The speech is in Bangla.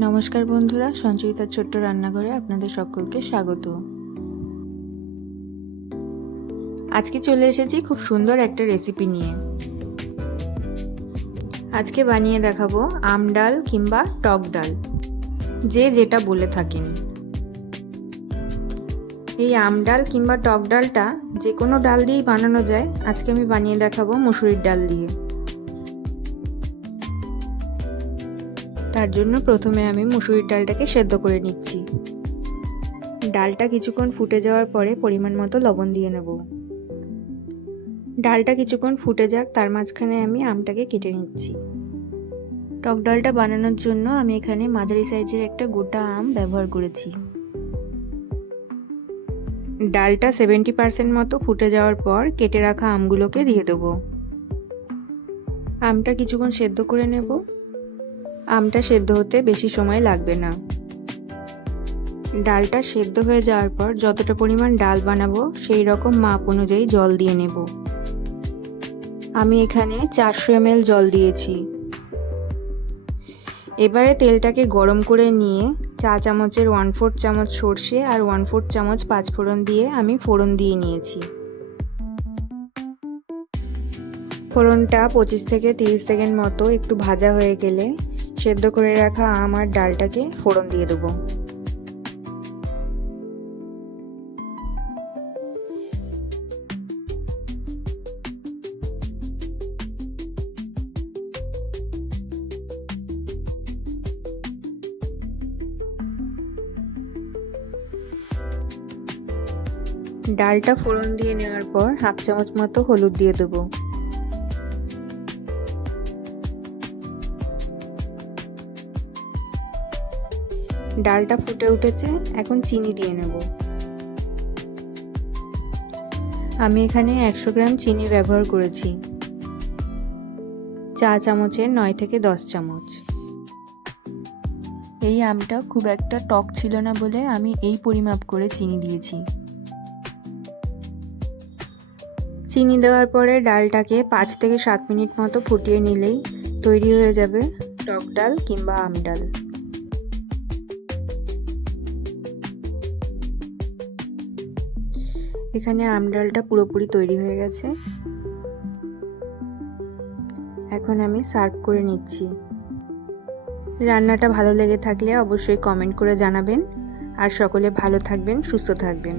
নমস্কার বন্ধুরা, সঞ্চয়িতার ছোট্ট রান্নাঘরে আপনাদের সকলকে স্বাগত। আজকে চলে এসেছি খুব সুন্দর একটা রেসিপি নিয়ে। আজকে বানিয়ে দেখাবো আম ডাল কিংবা টক ডাল, যে যেটা বলে থাকেন। এই আম ডাল কিংবা টক ডালটা যে কোনো ডাল দিয়েই বানানো যায়। আজকে আমি বানিয়ে দেখাবো মুসুরির ডাল দিয়ে। তার জন্য প্রথমে আমি মুসুরির ডালটাকে সেদ্ধ করে নিচ্ছি। ডালটা কিছুক্ষণ ফুটে যাওয়ার পরে পরিমাণ মতো লবণ দিয়ে নেব। ডালটা কিছুক্ষণ ফুটে যাক, তার মাঝখানে আমি আমটাকে কেটে নিচ্ছি। টক ডালটা বানানোর জন্য আমি এখানে মাঝারি সাইজের একটা গোটা আম ব্যবহার করেছি। ডালটা 70% মতো ফুটে যাওয়ার পর কেটে রাখা আমগুলোকে দিয়ে দেবো। আমটা কিছুক্ষণ সেদ্ধ করে নেব। আমটা সেদ্ধ হতে বেশি সময় লাগবে না। ডালটা সেদ্ধ হয়ে যাওয়ার পর যতটা পরিমাণ ডাল বানাবো সেই রকম মাপ অনুযায়ী জল দিয়ে নেব। আমি এখানে 400 ml জল দিয়েছি। এবারে তেলটাকে গরম করে নিয়ে চা চামচের 1/4 চামচ সর্ষে আর 1/4 চামচ পাঁচফোড়ন দিয়ে আমি ফোড়ন দিয়ে নিয়েছি। ফোড়নটা 25 থেকে 30 সেকেন্ড মতো একটু ভাজা হয়ে গেলে সেদ্ধ করে রাখা আম আর ডালটাকে ফোড়ন দিয়ে দেবো। ডালটা ফোড়ন দিয়ে নেওয়ার পর 1/2 চামচ মতো হলুদ দিয়ে দেবো। ডালটা ফুটে উঠেছে, এখন চিনি দিয়ে নেব। আমি এখানে 100 গ্রাম চিনি ব্যবহার করেছি। চা চামচের 9 থেকে 10 চামচ। এই আমটা খুব একটা টক ছিল না বলে আমি এই পরিমাপ করে চিনি দিয়েছি। চিনি দেওয়ার পরে ডালটাকে 5 থেকে 7 মিনিট মতো ফুটিয়ে নিলেই তৈরি হয়ে যাবে টক ডাল কিংবা আম ডাল। এখানে আম ডালটা পুরোপুরি তৈরি হয়ে গেছে। এখন আমি সার্ভ করে নিচ্ছি। রান্নাটা ভালো লেগে থাকলে অবশ্যই কমেন্ট করে জানাবেন। আর সকলে ভালো থাকবেন, সুস্থ থাকবেন।